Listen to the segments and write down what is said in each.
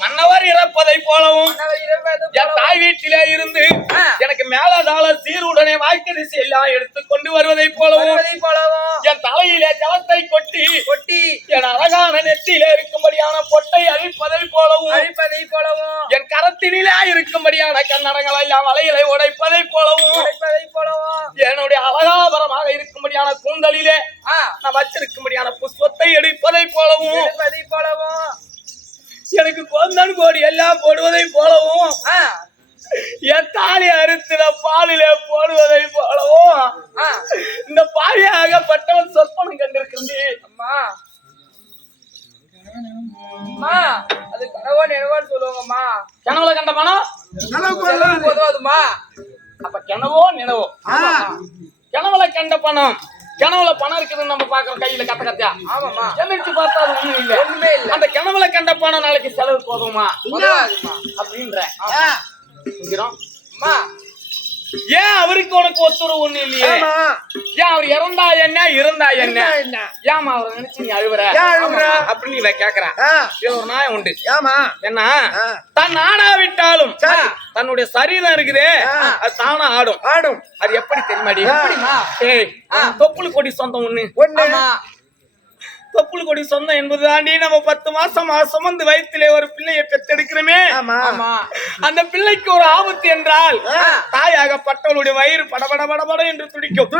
மன்னவர் இறப்பதை போலவும் என் தாய் வீட்டிலே இருந்து எனக்கு மேலதாள சீருடனே வாய்க்கு திசை எல்லாம் எடுத்து கொண்டு வருவதை போலவும் என் தலையிலே ஜலத்தை கொட்டி என் அழகான நெத்தியிலே இருக்கும்படியான பொட்டை அழிப்பதை போலவும் என் கரத்தினிலே இருக்கும்படியான கண்ணடங்களை எல்லாம் வலைகளை உடைப்பதை போலவும் என்னுடைய அழகாபரமாக இருக்கும்படியான கூந்தலிலே நான் வச்சிருக்கும்படியான புஷ்பத்தை எடுப்பதை போலவும் எனக்கு கொந்தன் கோடி எல்லாம் போடுவதை போலவும் என் தாலி அறுத்தின பாலிலே போடுவதை போலவும் இந்த பாலியாகப்பட்டவன் சொற்பனம் கண்டிருக்கின்றேன். அம்மா அது கனவன் எனவான்னு சொல்லுவாங்கம்மா. கனவுல கண்ட பணம் போதுமா? அப்ப கனவோ நினைவோ? கனவுல கண்ட பணம், கனவுல பணம் இருக்குதுன்னு நம்ம பாக்குறோம் கையில கத்த கத்தியா. ஆமாமா. எந்திரிச்சு பார்த்தா அது ஒண்ணும் இல்ல, ஒண்ணுமே இல்ல. அந்த கனவுல கண்ட பணம் நாளைக்கு செலவு போதுமா அப்படின்ற அம்மா. ஏன் அவருக்கு உனக்கு ஒத்துறவு ஒண்ணு இல்லையே? ஏன் அவர் இறந்தா என்ன இருந்தா என்ன? ஏமா அவரை நினைச்சு நீ அழுவுற அப்படின்னு நீ கேக்குற? இது ஒரு நியாயம் உண்டு. என்ன தன் ஆடாவிட்டாலும் தன்னுடைய சரீரம் இருக்குதே அது தானா ஆடும். அது எப்படி தெரியுமாடி? தொப்புள் கொடி சொந்தம் ஒண்ணு. தொப்புள் கொடி சொந்தம் என்பது தாண்டி நம்ம 10 மாசம் சுமந்து வயிற்றிலே ஒரு பிள்ளையை பெற்றெடுக்கிறோமே, அந்த பிள்ளைக்கு ஒரு ஆபத்து என்றால் தாயாகப்பட்டவளுடைய வயிறு படபட என்று துடிக்கும்.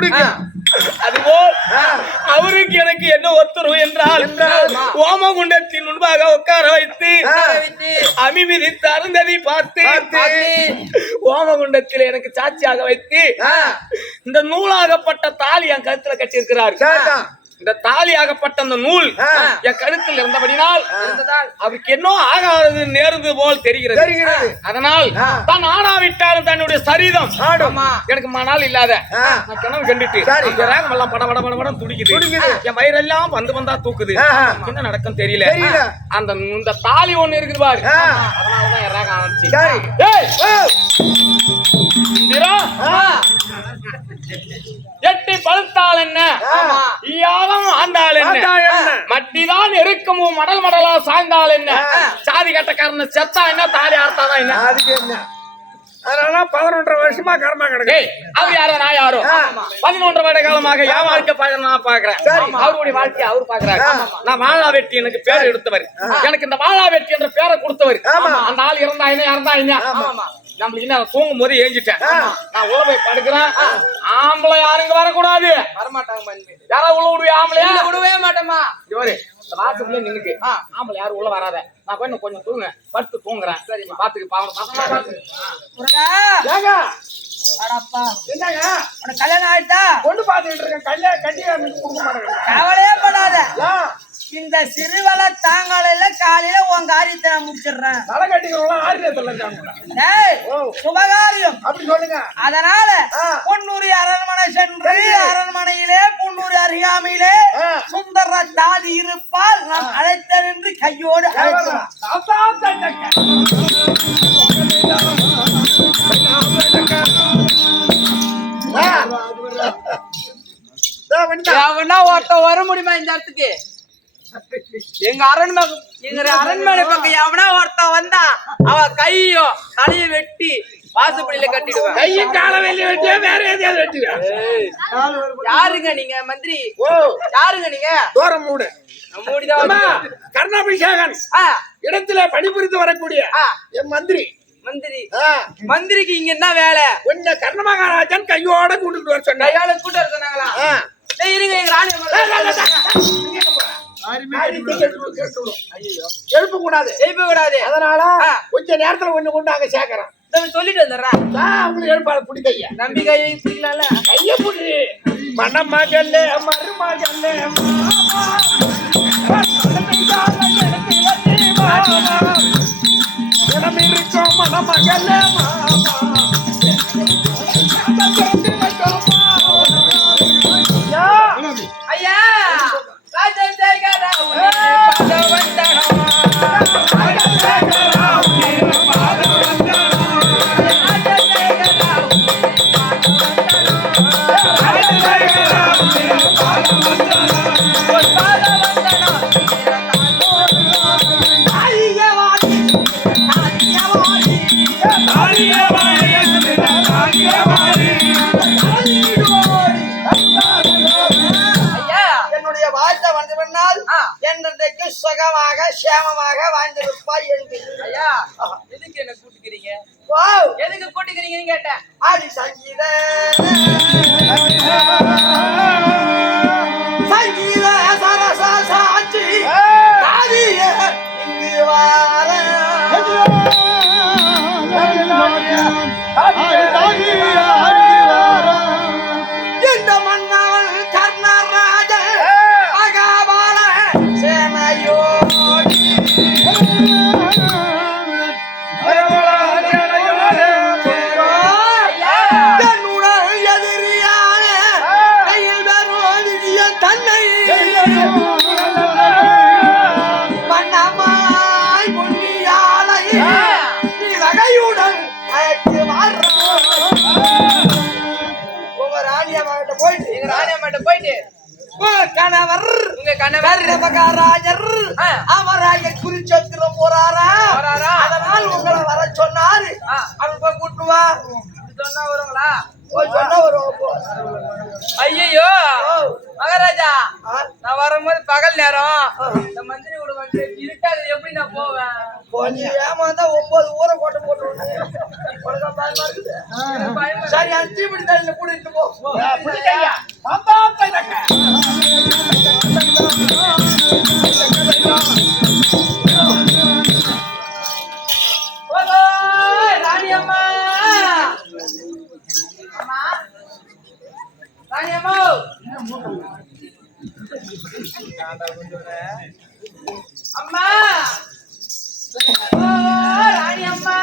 அதுபோல் அவருக்கு எனக்கு என்ன ஒத்துறவு என்றால் ஓமகுண்டத்தின் முன்பாக உட்கார வைத்து அமிமிதித்து அருந்ததி பார்த்து ஓமகுண்டத்தில் எனக்கு சாட்சியாக வைத்து இந்த நூலாகப்பட்ட தாலி என் கழுத்துல கட்டியிருக்கிறார். இந்த தாலியாகப்பட்ட அந்த நூல் என் கழுத்தில் இருந்தபடினால் அவருக்கு என்ன ஆகாது நேர்ந்து போல் தெரிகிறது. அதனால் தான் ஆடாவிட்டாலும் தன்னுடைய சரீரம் எனக்கு மனால் இல்லாத நான் கனவு கண்டுட்டு ரேகம் எல்லாம் படம் துடிக்குது. என் வயிறெல்லாம் வந்தா தூக்குது. என்ன நடக்கும் தெரியல. அந்த தாலி ஒண்ணு இருக்குது பாரு, அதனாலதான் என் ரேகம் எட்டி பழுத்தால் என்ன ஈயாலம் ஆண்டாள் என்ன மட்டிதான் இருக்குமோ மடல் மடலா சாய்ந்தாள் என்ன சாதி கட்டக்காரன செத்தா என்ன தாலி ஆர்த்தாதான் என்ன? அதுக்கு என்ன? அதனால 11 வருஷமா கர்மா கிடக்கு. அவர் யாரோ நான் யாரோ 11 வருட காலமாக என் வாழ்க்கை நான் பாக்குறேன், அவருடைய வாழ்க்கையை அவர் பாக்குறாரு. நான் வாழா வெட்டி எனக்கு பேர் எடுத்தவர், எனக்கு இந்த வாழா வெட்டி என்ற பேரை கொடுத்தவர். அந்த ஆள் இருந்தா என்ன நம்மளுக்கு என்ன தூங்கும் போது ஏஞ்சிட்டேன். நான் உள்ள போய் படுக்கிறேன். ஆம்பளை யாருங்க வரக்கூடாது, வரமாட்டாங்க. யாரா உள்ள விடுவே? ஆம்பளையா விடவே மாட்டேமா. இவரு வாசப்புல நின்னுக்கு ஆம்பளை யாரும் உள்ள வராத, நான் போய் கொஞ்சம் தூங்க படுத்து தூங்குறேன். சரி பாத்துக்கு என்னங்க உனக்கு கல்யாணம் ஆயிட்டா? கொண்டு பாத்துக்கிட்டு இருக்கேன். கல்யாணம் கட்டி கொடுக்க மாட்டேங்க. கவலையே படாத. இந்த சிறுவலை தாங்காலையில காலையில உன் காரியத்தை நான் முடிச்சிடுறேன். தலை கட்டிக்கிறோம் சுபகாரியம் அப்படி சொல்லுங்க. அதனால பொன்னூரி அரண்மனை சென்று அரண்மனையிலே பொன்னூரி அருகாமையிலே சுந்தர தாதி இருப்பால் நான் அழைத்தேன் என்று கையோடு அழைத்தேன். ஒருத்த வர முடியுமா இந்த இடத்துக்கு? எங்க அரண்மனை பக்கம் எவனா ஒருத்த வந்தா அவ கையோ தலைய வெட்டி வாசப்படியில கட்டிடுவேன். கையும் கால வெளிய வெட்டியா வேற எதையாவது வெட்டுவியா? யாருங்க நீங்க மந்திரி? யாருங்க நீங்க? தூரம் மூடு. மூடிதான். கர்ணாபிஷேகன் இடத்துல பணிபுரிந்து வரக்கூடிய என் மந்திரி. மந்திரி மந்திரிக்கு இங்க என்ன வேலை? உன்னை கர்ண மகாராஜன் கையோட கூட்டிட்டு வர சொன்ன. கையால கூட்ட வர சொன்னாங்களா? இருங்க எங்க ராணி எழுப்ப கூடாது. அதனால கொஞ்ச நேரத்துல ஒண்ணு கொண்டு அங்க சேர்க்கிறேன். சொல்லிட்டு வந்துடுறேன். உங்களுக்கு எழுப்பாத புடி கைய. நம்பி கையை பிடிக்கலாம்ல? கைய புடி. மணமகளே மருமகளே இருக்கும் மணமகளே ஐயா ராஜசேகரா சுகமாக சேமமாக வாழ்ந்திருப்பாய் என்று. ஐயா எதுக்கு என்ன கூட்டிக்கிறீங்க? எதுக்கு கூட்டிக்கிறீங்கன்னு கேட்டேன். ஆடி சங்கீத சங்கீத சரச சாட்சி தாதிய இங்கு வார இந்த மன்னவன் கர்ணராஜ மகாபால சேனையோ போயிட்டு உங்க கணவர் மகாராஜர் அவராக குறிச்சத்திரம் போறாரா? அதனால் உங்களை வர சொன்னாரு. அவங்க போய் கூட்டுவா சொன்னா வருங்களா? சொன்னா வருவோம். ஐயோ மகாராஜா, நான் வரும்போது பகல் நேரம் இந்த மந்திரி கூட வந்து இருட்டாது, எப்படி நான் போவேன்? ஏமாந்தா 9 ஊரை கோட்டை போட்டு சரி அஞ்சு மணி தண்ணில கூட்டிட்டு போ. ராணியம்மா ராணியம்மா அம்மா ராணியம்மா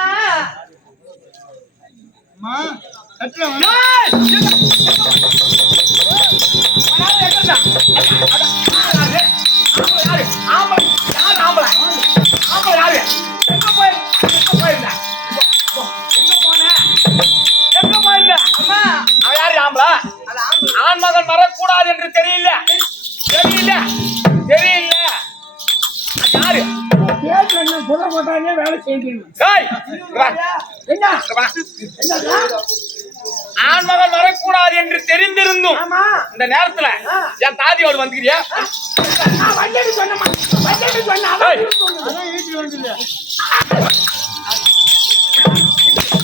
ஆண்மகன் வரக்கூடாது என்று தெரியல தெரியல தெரியல. யாரு வேலை செய்யணும்? ஆண்மகன் வரக்கூடாது என்று தெரிந்திருந்தும் இந்த நேரத்துல என் தாதியோடு வந்துக்கிறியா?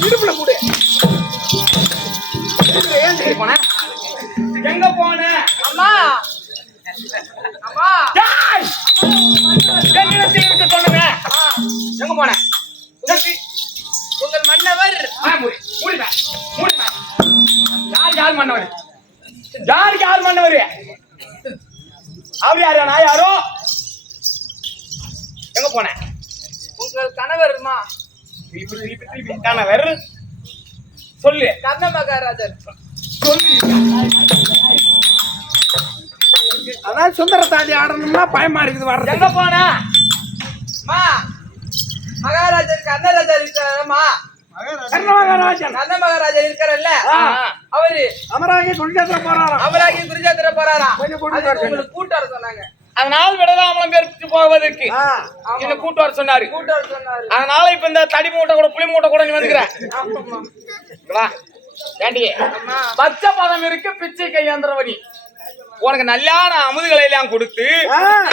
இடுப்புல கூடு. எங்க போன? அம்மா அம்மா இருக்க சொல்லுங்க. எங்க போன? உங்கள் மன்னவர் யார் மன்னவர்? யார் மன்னவர்? அவர் யாரா? நான் யாரோ? எங்க போன? உங்கள் கணவர்மா. கணவர் சொல்லு. கர்ண மகாராஜர் அதான் சுந்தர தாண்டி ஆடணும்னா பயமா இருக்குது. வர்றது எங்க போன? மகாராஜர் கர்ணராஜா இருக்காரம்மா. கர்ண மகாராஜன் கர்ண மகாராஜா இருக்காரல்ல, அவரு அமராகி குருஜாத்திர போறாராம். அமராகி குருஜாத்திர போறாராம். கொஞ்சம் கூட்டு உங்களுக்கு கூட்டார சொன்னாங்க. அதனால் விடதாமலம் பெருத்து போவதற்கு என்ன கூட்டு வர சொன்னாரு. அதனால இப்ப இந்த தடி மூட்டை கூட புளி மூட்டை கூட நீ வந்துக்கிறேன். ஏண்டி பச்சை பதம் இருக்கு பிச்சை கையாந்திரவனி உனக்கு நல்லான அமுதுகளை எல்லாம் கொடுத்து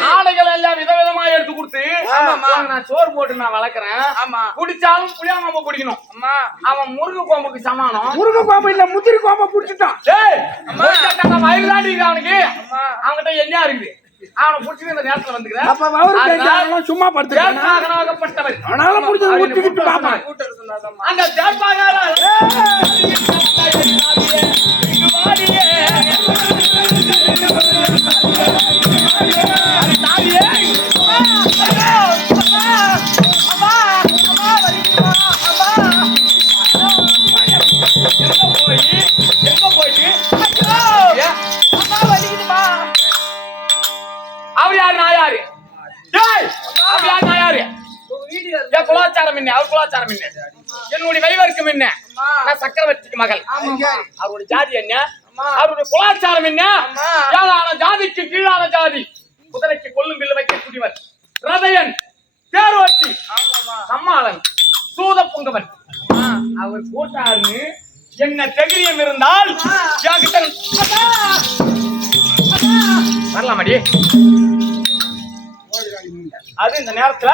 ஆடைகள் எல்லாம் விதவிதமா எடுத்து கொடுத்து நான் சோறு போட்டு நான் வளர்க்கறேன். குடிச்சாலும் புளியாம குடிக்கணும். அவன் முருகு கோம்புக்கு சமானம். முருகு கோம்பு இல்ல முதிரி கோம்பை புடிச்சிட்டான். வயல் தாண்டி அவனுக்கு அவன்கிட்ட என்ன இருக்குது. அவனை புடிச்சு இந்த நேரத்துல வந்துக்கிறேன். சும்மா படுத்துக்கப்பட்டவர் ஆனாலும் முடிஞ்சது அந்த தேர்ப்பாக குலாச்சாரம் என்ன அவர் குலாச்சாரம் என்ன என்னுடைய வைவர்க்கம் என்ன நான் சக்கரவர்த்திக்கு மகள் அவருடைய ஜாதி என்ன அவருடைய குலாச்சாரம் என்ன ஏழான ஜாதிக்கு கீழான ஜாதி குதிரைக்கு கொல்லும் வில்லு வைக்கக்கூடியவர் ரதையன் தேரோட்டி சம்மாளன் சூத புங்கவன் அவர் கூட்டாருன்னு என்ன தைரியம் இருந்தால் வரலாமடி. அது இந்த நேரத்துல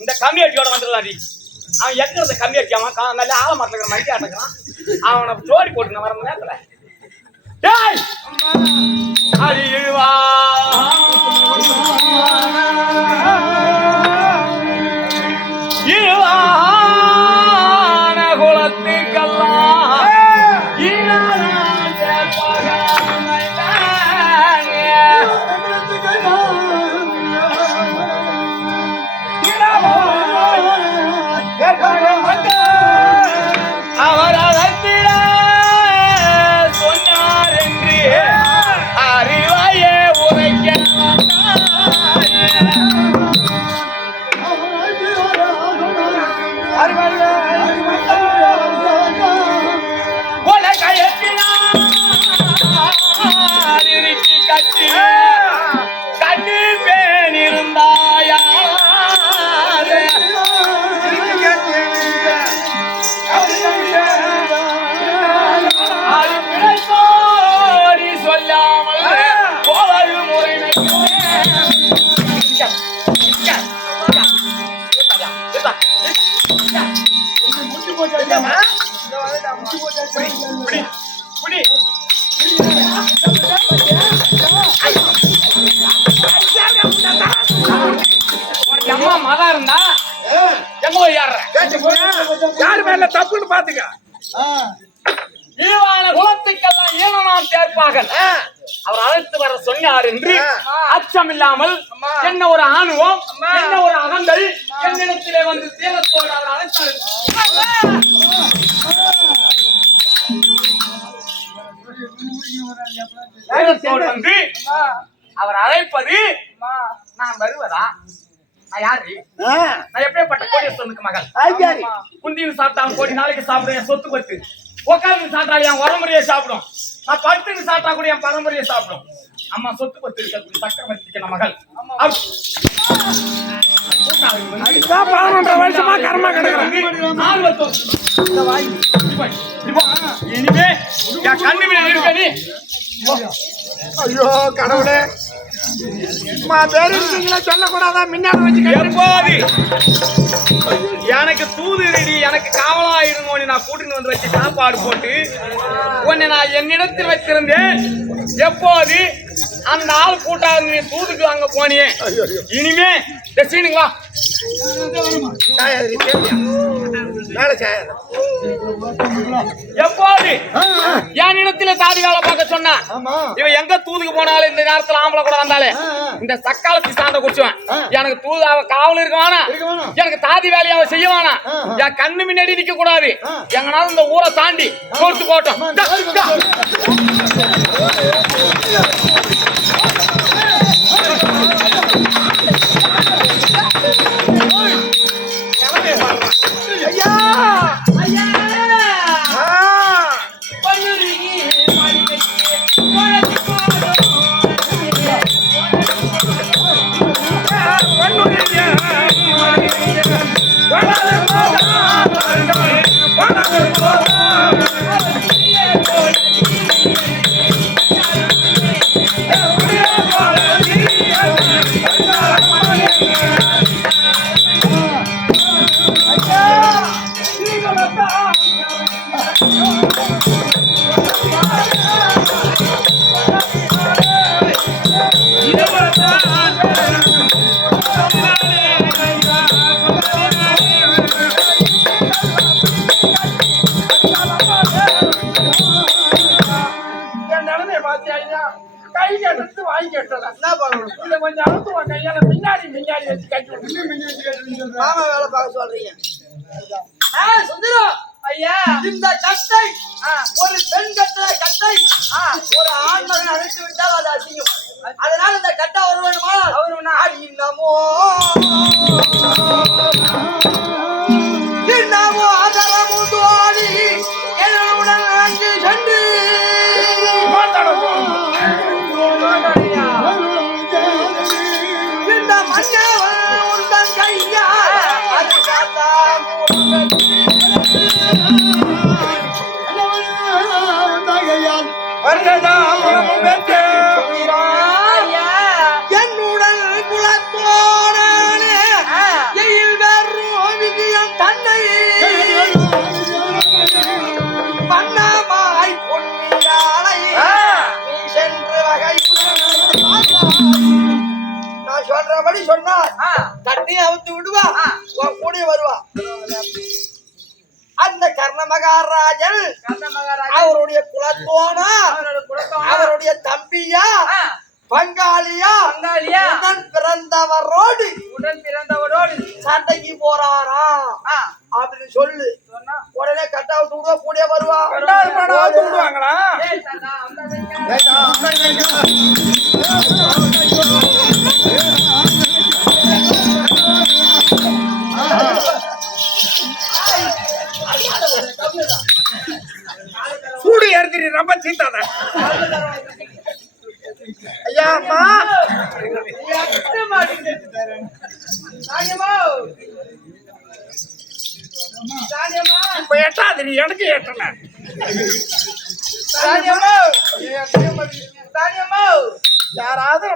இந்த கம்மியாட்டியோட வந்துடலாம். அவன் எங்க கம்மியாட்டி அவன் நல்ல ஆழமாட்டில் இருக்கிற மண்டி ஆட்டுக்கிறான். அவனை ஜோடி போட்டுங்க வர நேரத்துல குலத்துக்கெல்லாம் அவர் அழைத்திட சொன்னார் என்று அறிவாயே உரைக்க இறுக்கி கட்டி கண்ணு பேன் இருந்தாயா சொல்லாமல் போவது முறை அம்மா மதம் இருந்தா எங்க யாரு மேல தப்புன்னு பாத்துக்க. ஈவான குலத்துக்கெல்லாம் ஈனமாம் சேர்ப்பாக அவர் அழைத்து வர சொன்னார் என்று அச்சமில்லாமல் என்ன ஒரு ஆணுவம் என்ன ஒரு அகந்தை என்னிடத்திலே வந்து சேலத்தோடு அவர் அழைத்தார். வந்து அவர் அழைப்பது நான் வருவதா? நான் யாரு? நான் எப்பேற்பட்ட கோடீஸ்வரனுக்கு மகள். குந்தின்னு சாப்பிட்டாலும் கோடி நாளைக்கு சாப்பிடும் என் சொத்து பத்து. உட்காந்து சாப்பிட்டாலும் என் உரமுறையை சாப்பிடும். நான் படுத்துன்னு சாப்பிட்டா கூட என் பரம்பரையை சாப்பிடும். அம்மா சொத்து பத்து இருக்கக்கூடிய சக்கரவர்த்திக்கு நான் மகள். 11 வருஷமா கர்மா கிடக்குறேன். இனிமே என் கண்ணு மேல இருக்க நீ. ஐயோ கடவுளே, பேரு இருக்கீங்களா சொல்லக்கூடாதா? முன்னாடி வச்சு எப்போது எனக்கு தூது ரெடி எனக்கு காவலா இருந்தோன்னு நான் கூட்டின்னு வந்து வச்சு சாப்பாடு போட்டு உன்னை நான் என்னிடத்தில் வச்சிருந்தேன். எப்போது அந்த ஆள் கூட்டாங்க நீ தூதுக்கு அங்க போனியே. இனிமே சீனுங்களா எப்போது என் இடத்துல தாதி வேலை பார்க்க சொன்னா இவன் எங்க தூதுக்கு போனாலும் இந்த நேரத்துல ஆம்பளை கூட வந்தாலே இந்த சக்காலத்தி சாந்த குடிச்சுவேன். எனக்கு தூது அவ காவல் இருக்க வேணா, எனக்கு தாதி வேலையை அவ செய்ய வேணா. என் கண்ணு முன்னாடி நிக்க கூடாது. எங்கனாலும் இந்த ஊரை தாண்டி கொடுத்து போட்டோம். கை கெடுத்து வாங்கி கட்டல என்ன பண்ணணும்? இல்ல கொஞ்சம் அழுத்துவா கையால பின்னாடி வச்சு கட்டி மாமா வேலை பார்க்க சொல்றீங்க. சுந்தரம் ஐயா, இந்த கட்டை ஒரு பெண் கட்டுற கட்டை ஒரு ஆண் மகன் அழைத்து விட்டால் அது அசிங்கம். அதனால இந்த கட்டை வருவனுமா இன்னமோ இன்னமோ அதரமும் தோழி என்னுடன் அங்கு சென்று இந்த மன்னவன் உந்தன் கையா அது காத்தான் என்னுடன் குலத்தோடானே எயில் வெறும் விஜயம் தன்னை மன்னமாய் பொன்னியானை நீ சென்று நான் சொல்றபடி சொன்னார் கட்டி அவுத்து விடுவா உன் கூடிய வருவா. அந்த கர்ண மகாராஜன் அவருடைய குலத்தோனா அவருடைய தம்பியா பங்காளியா உடன் பிறந்தவரோடு சண்டைக்கு போறாரா அப்படின்னு சொல்லு. உடனே கட்டா விட்டு விடுவா கூடிய வருவா. விடுவாங்களா சூடு ஏறுது ரொம்ப சீத்தாத ஐயா அம்மா இப்ப எட்டாது நீ எனக்கு எட்டல யாராவது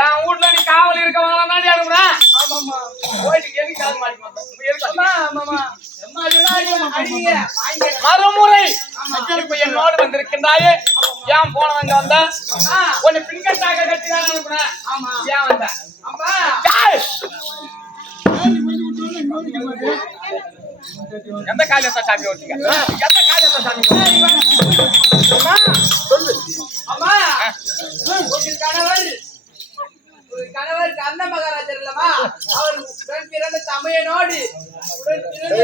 என் வீட்டுல நீ காவல் இருக்க வேணாம் அனுப்புனா போயிட்டு மறுமுறை இப்ப என்னோடு வந்திருக்கின்றாயே ஏன் போனவங்க வந்த உன்னை பின்கட்டாக கட்டி தான் அனுப்புனேன். ஏன் வந்த எந்த காரியத்தை சாமி ஓட்டிங்க எந்த காரியத்தை சாமி சொல்லு அம்மா கணவர் கர்ண மகாராஜர் இல்லமா அவர் உடன் பிறந்த தமையனோடு உடன் பிறந்த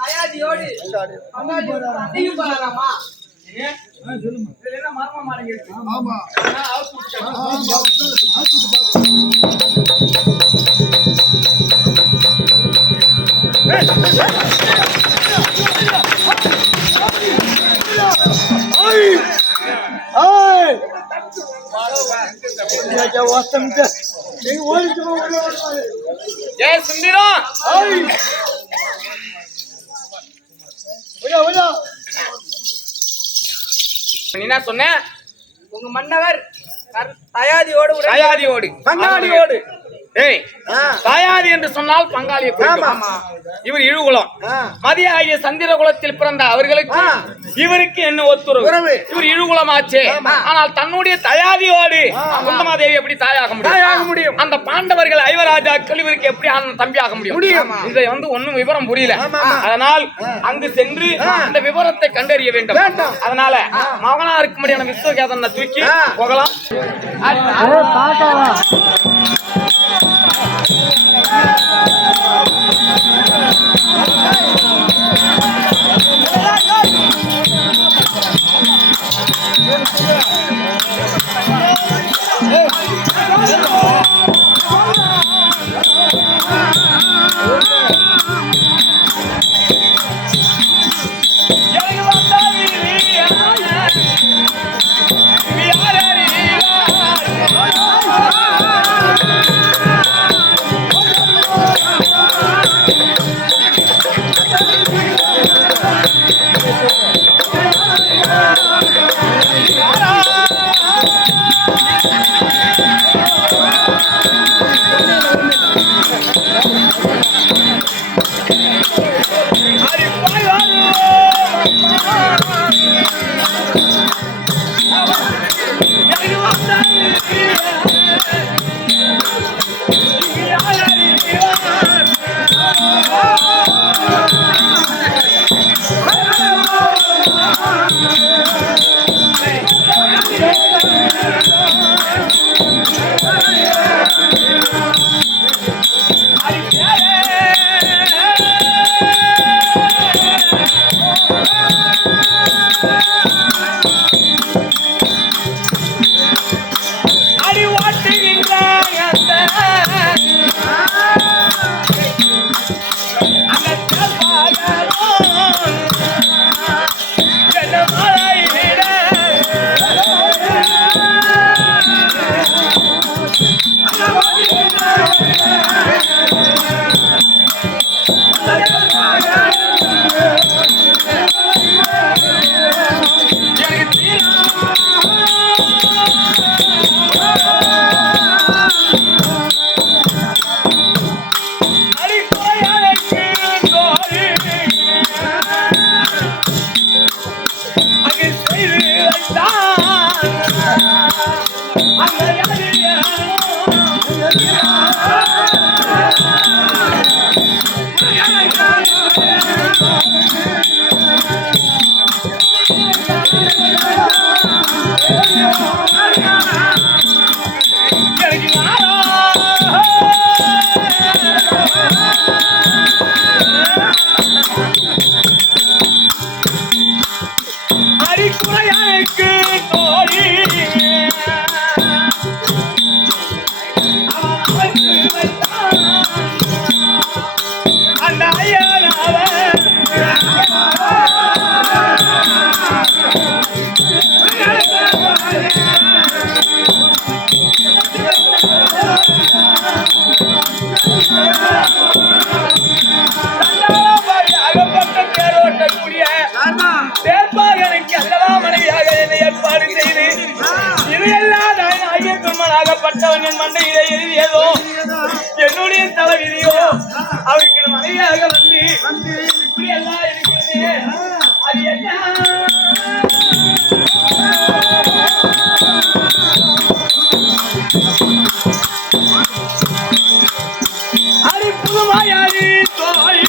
கயாதியோடு அன்னைக்கு போறாராமா. ஆமா ஜெய சுந்தரம் நீ என்ன சொன்ன? உங்க மன்னவர் தயாதியோடு தயாதியோடு பங்காளியோடு ஏய் தாயாதி என்று சொன்னால் பங்காளியை குறிக்கும். இவர் இழுகுலம் மதிய ஆகிய சந்திர குலத்தில் பிறந்த அவர்களுக்கு இவருக்கு என்ன ஒத்துறவு? இவர் இழுகுலம் ஆச்சு. ஆனால் தன்னுடைய தயாதியோடு குந்தமாதேவி எப்படி தாயாக முடியும்? அந்த பாண்டவர்கள் ஐவராஜாக்கள் இவருக்கு எப்படி தம்பியாக முடியும்? இதை ஒன்னும் விவரம் புரியல. அதனால் அங்கு சென்று இந்த விவரத்தை கண்டறிய வேண்டும். அதனால மகனா இருக்கும்படியான விஸ்வகேதனை தூக்கி போகலாம். யாராகப்பட்டவன் என் மண்டையிலே எழுதியதோ என்னுடைய தலைவிதியோ அவருக்கு மனைவியாக வந்து இப்படி எல்லாம் இருக்கிறது. அது என்ன அடி புதுமாயாரி தோழி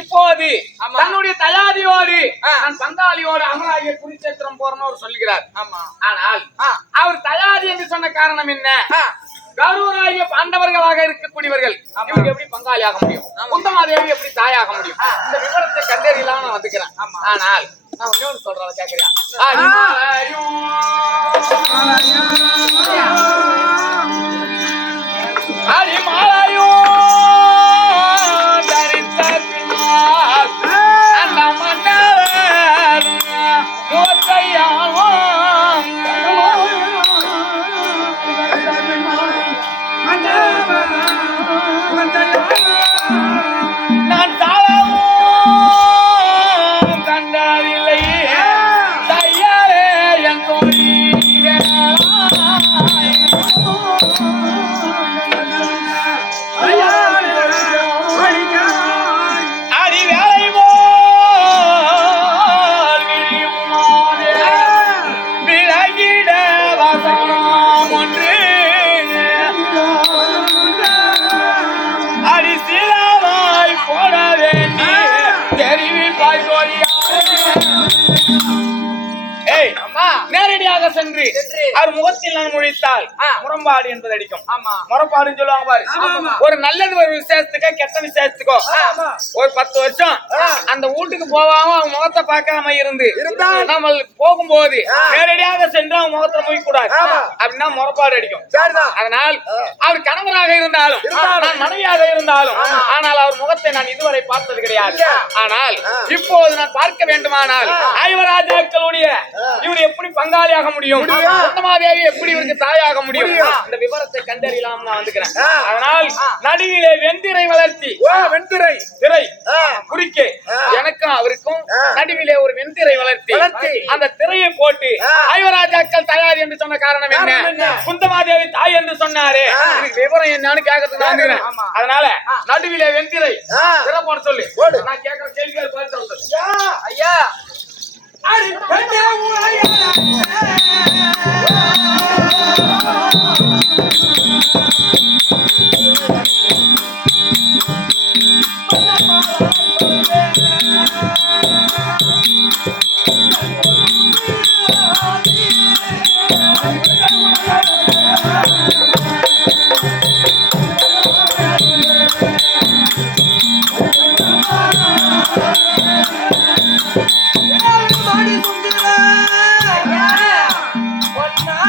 இப்போது தன்னுடைய தயாரியோடு நான் பங்காளியோடு அமராகிய குருச்சேத்திரம் போறன்னு சொல்லுகிறார். ஆனால் அவர் தயாரி என்று சொன்ன காரணம் என்ன? கௌரவராகிய பாண்டவர்களாக இருக்கக்கூடியவர்கள் இவங்க எப்படி பங்காளி ஆக முடியும்? குந்தமாதேவி எப்படி தாயாக முடியும்? இந்த விவரத்தை கண்டறியலாம் நான் வந்துக்கிறேன். ஆனால் நான் இன்னொன்னு சொல்றேன், கேட்கறியா? நான் தாளமும் கண்டதில்லை தையாரே என் தோழி அடி வேலை போல் விலகிட வசனம் ஒன்று அடி சிலவாய் போட வேண்டி தெரிவிப்பாய் தோழியா. நேரடியாக சென்று அவர் முகத்தில் நான் முழித்தால் முரம்பாடு என்பது அடிக்கும். முரப்பாடுன்னு சொல்லுவாங்க பாரு. ஒரு நல்லது ஒரு விசேஷத்துக்கோ கெட்ட விசேஷத்துக்கோ ஒரு 10 வருஷம் அந்த வீட்டுக்கு போவாம அவங்க முகத்தை பார்க்காம இருந்து நம்ம போகும்போது நேரடியாக சென்று அவங்க முகத்தை போய் கூடாது அப்படின்னா முரப்பாடு அடிக்கும். அதனால் அவர் கணவராக இருந்தாலும் நான் மனைவியாக இருந்தாலும் ஆனால் அவர் முகத்தை நான் இதுவரை பார்த்தது கிடையாது. ஆனால் இப்போது நான் பார்க்க வேண்டுமானால் ஐவராஜாக்களுடைய இவர் எப்படி பங்காளியாக முடியும்? குந்தமாதேவி எப்படி இவருக்கு தாயாக முடியும்? இந்த விவரத்தை கண்டறியலாம் நான் வந்துக்கிறேன். அதனால் நடுவிலே வெண்திரை வளர்த்தி வெண்திரை திரை குறிக்க எனக்கும் அவருக்கும் நடுவிலே ஒரு வெண்திரை வளர்த்தி அந்த திரையை போட்டு ஐவராஜாக்கள் தயார் என்று சொன்ன காரணம் என்ன? குந்தமாதேவி தாய் என்று சொன்னாரே, இதுக்கு விவரம் என்னன்னு கேட்கறதுக்கு நான் வந்துக்கிறேன். அதனால நடுவிலே வெண்திரை திரை போட சொல்லு. நான் கேட்கிற கேள்விகள் பார்த்து ஐயா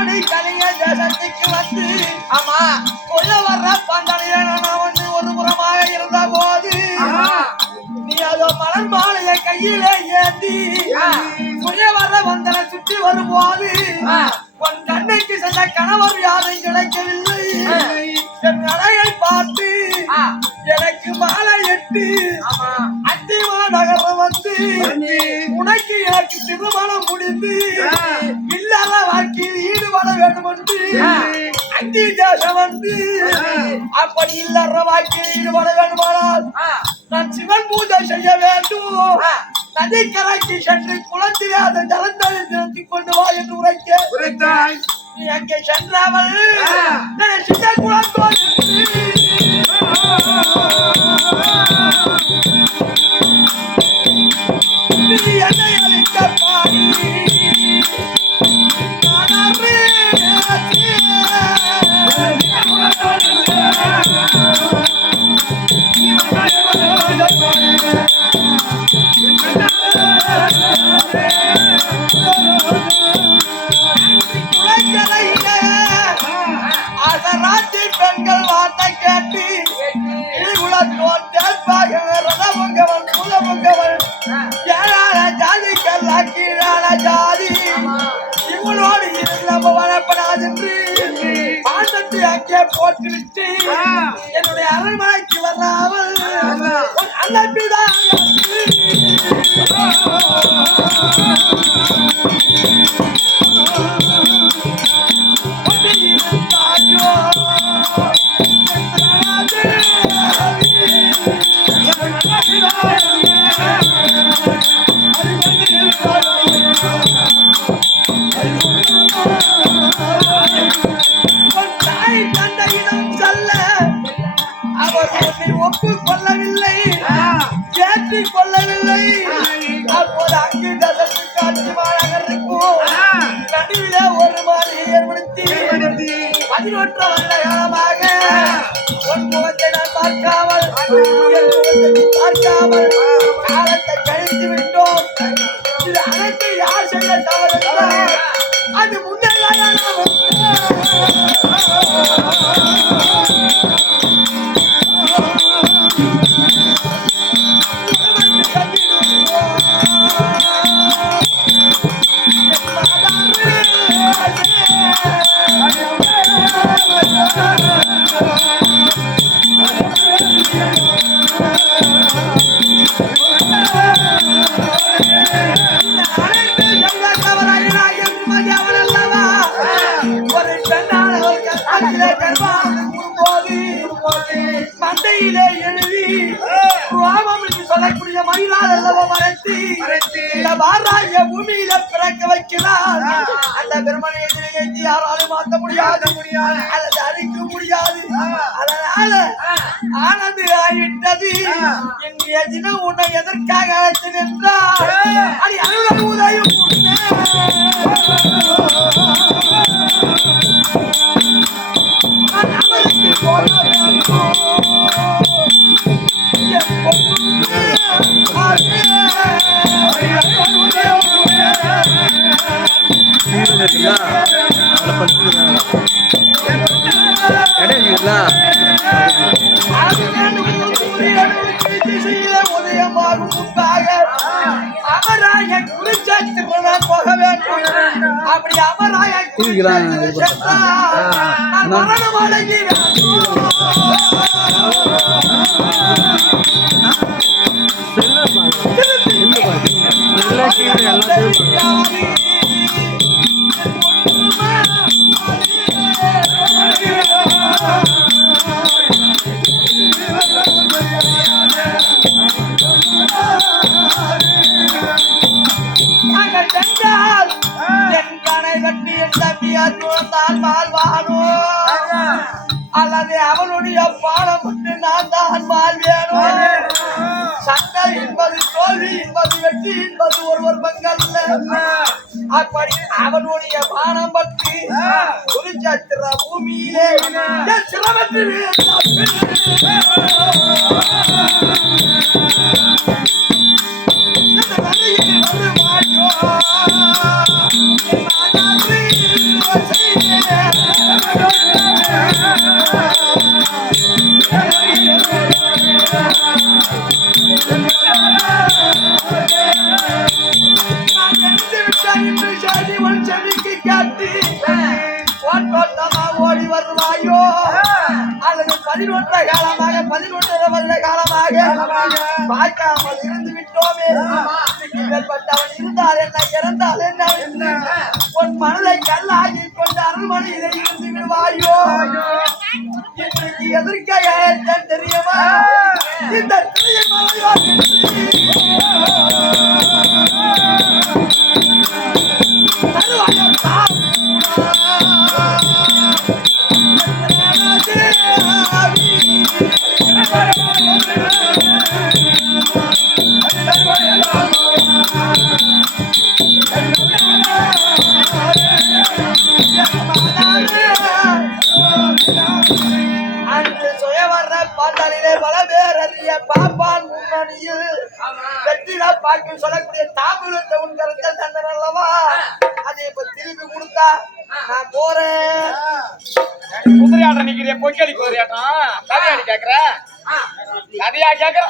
நாடு கலிங்க தேசத்துக்கு வந்து ஆமா கொள்ள வர்ற பந்தனைய நான் வந்து ஒரு புறமாக இருந்த போது நீ அதோ மலர் மாலையை கையிலே ஏந்தி கொள்ள வர்ற வந்தனை சுற்றி வரும்போது உன் கண்ணைக்கு சென்ற கணவர் யாரும் கிடைக்கவில்லை என் நடையை பார்த்து எனக்கு மாலை எட்டு அத்திமா நகரம் வந்து உனக்கு எனக்கு திருமணம் முடிந்து இல்லற வாழ்க்கையில் ஈடுபட வேண்டும் என்று அந்தி தேசம் வந்து அப்படி இல்லற வாழ்க்கையில் ஈடுபட வேண்டுமானால் நான் சிவன் பூஜை செய்ய வேண்டும் நதிக்கரைக்கு சென்று குளத்திலே அதை ஜலந்தலை நிறுத்திக் கொண்டு வா என்று உரைத்தாய் நீ அங்கே சென்றவள் சின்ன குளத்தோடு என்னை அளிக்க பாடி பெண்கள் வார்த்தை கேட்டு இழிகுலத்தோன் தேர்ப்பாக ரதமுங்கவன் முதமுங்கவன் ஏழான ஜாதிக்கல்ல கீழான ஜாதி இவனோடு நம்ம வரப்படாது என்று பாண்டத்தை அங்கே போட்டுவிட்டு என்னுடைய அரண்மனைக்கு வராமல் அன்னபிதான் ஒப்புக் கொள்ளவில்லை ஏற்றிக் கொள்ளவில்லை அப்போது அங்கு தசத்து காட்சி மாநகருக்கும் நடுவிலே ஒரு மாதிரி ஏற்படுத்தி 11 வருட காலமாக உன் முகத்தை நான் பார்க்காமல் என் முகத்தை பார்க்காமல் காலத்தை கழித்து விட்டோம் இது அனைத்து யார் செய்ய தவறு அது முன்னே மண்டையிலே எழுதி ரோமம் என்று சொல்லக்கூடிய மயிலால் அல்லவா மறைத்து இந்த வாராய பூமியில பிறக்க வைக்கிறார் அந்த பெருமனை எதிரே யாராலும் மாற்ற முடியாது அல்லது அழிக்க முடியாது அதனால ஆனது ஆகிவிட்டது இன்றைய தினம் உன்னை எதற்காக அழைத்து நின்றார் அது அருள் உதயம் உதயமாகும் அமராய குருச்சேத்திரனா போக வேண்டும் அப்படி அமராய மரணம் அடைகிறேன் அல்லது அவனுடைய பாடம் விட்டு நான் தான் வாழ்வேன் சண்டை என்பது தோல்வி என்பது வெற்றி என்பது ஒருவர் பங்கல்ல அப்படி அவனுடைய பானம் பற்றி குருச்சேத்திர பூமியிலே சிரமத்தில் Say 11 வருட காலமாக பார்க்காமல் இருந்து விட்டோமே. மேற்பட்டவன் இருந்தால் என்ன, இறந்தால் என்ன, உன் மனதை கல்லாகி கொண்டு அரண்மனையிலே இருந்து விடுவாயோ. இன்றைக்கு எதற்காக தெரியுமா இந்த திருமலையோ அன்று சுயவர்ண பாட்டாளிலே பல பேர் அறிய பாப்பான் முன்னணியில் வெற்றில பாக்கி சொல்லக்கூடிய தாமிரத்தை உன் கருத்தில் தந்தன் அல்லவா. அதை இப்ப திருப்பி கொடுத்தா நான் போறேன். குதிரையாட்டம் நிக்கிறிய பொய்க்கடி குதிரையாட்டம் கதையாடி கேக்குற கதையா கேக்குற